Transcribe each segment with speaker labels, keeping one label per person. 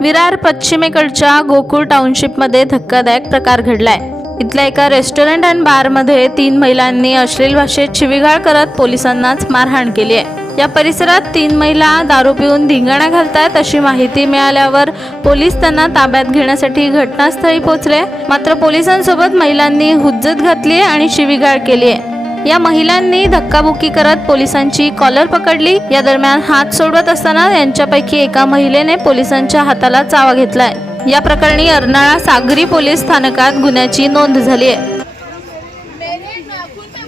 Speaker 1: विरार पश्चिमेकडच्या गोकुळ टाउनशिपमध्ये धक्कादायक प्रकार घडलाय. इथल्या एका रेस्टॉरंट अँड बारमध्ये तीन महिलांनी अश्लील भाषेत शिवीगाळ करत पोलिसांनाच मारहाण केली आहे. या परिसरात तीन महिला दारू पिऊन धिंगाणा घालतात अशी माहिती मिळाल्यावर पोलीस त्यांना ताब्यात घेण्यासाठी घटनास्थळी पोहोचले मात्र पोलिसांसोबत महिलांनी हुज्जत घातली आणि शिवीगाळ केली आहे. या महिलांनी धक्काबुक्की करत पोलिसांची कॉलर पकडली. या दरम्यान हात सोडवत असताना यांच्यापैकी एका महिलेने पोलिसांच्या हाताला चावा घेतलाय. या प्रकरणी अर्नाळा सागरी पोलीस स्थानकात गुन्ह्याची नोंद झाली आहे.
Speaker 2: मेरे नाखून पे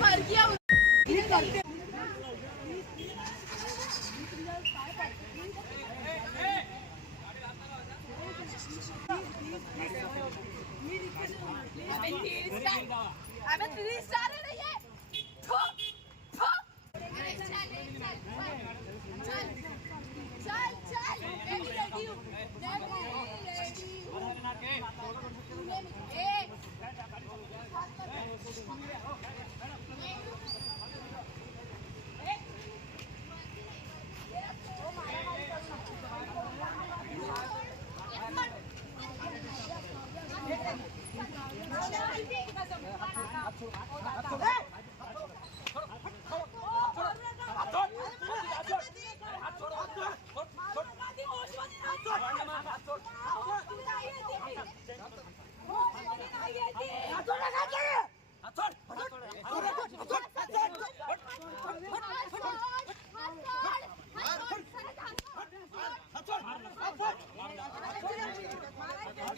Speaker 2: अबे तीन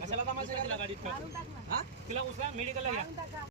Speaker 3: कशाला तमाशा केला गाडीत तिला उचला मेडिकलला घ्या.